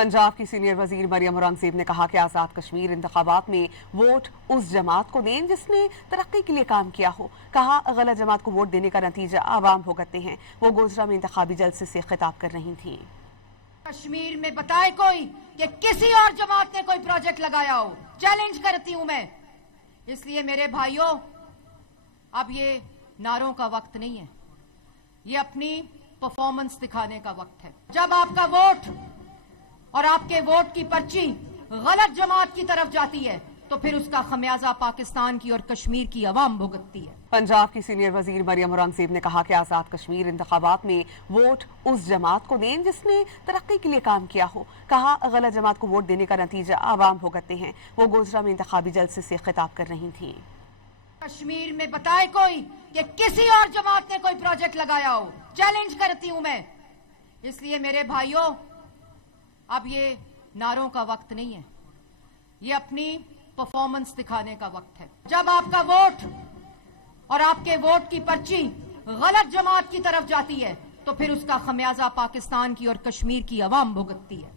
पंजाब की सीनियर वजीर मरियम औरंगजेब ने कहा कि आज़ाद कश्मीर इंतखाबात में वोट उस जमात को दें जिसने तरक्की के लिए काम किया हो। कहा, गलत जमात को वोट देने का नतीजा आवाम भुगतते हैं। वो गोजरा में इंतखाबी जलसे से खिताब कर रही थीं। कश्मीर में बताए कोई कि किसी और जमात ने कोई प्रोजेक्ट लगाया हो, चैलेंज करती हूं मैं। इसलिए मेरे भाइयों, अब ये नारों का वक्त नहीं है, ये अपनी परफॉर्मेंस दिखाने का वक्त है। जब आपका वोट और आपके वोट की पर्ची गलत जमात की तरफ जाती है तो फिर उसका खमियाजा पाकिस्तान की और कश्मीर की अवाम भुगतती है। पंजाब की सीनियर वजीर मरियम औरंगजेब ने कहा कि आज़ाद कश्मीर इंतखाबात में वोट उस जमात को दें जिसने तरक्की के लिए काम किया हो। कहा, गलत जमात को वोट देने का नतीजा आवाम भुगतते हैं। वो गोजरा में इंतखाबी जलसे से खिताब कर रही थीं। कश्मीर में बताए कोई कि किसी और जमात ने कोई प्रोजेक्ट लगाया हो, चैलेंज करती हूं मैं। इसलिए मेरे भाइयों, अब ये नारों का वक्त नहीं है, ये अपनी परफॉर्मेंस दिखाने का वक्त है। जब आपका वोट और आपके वोट की पर्ची गलत जमात की तरफ जाती है तो फिर उसका खमियाजा पाकिस्तान की और कश्मीर की अवाम भुगतती है।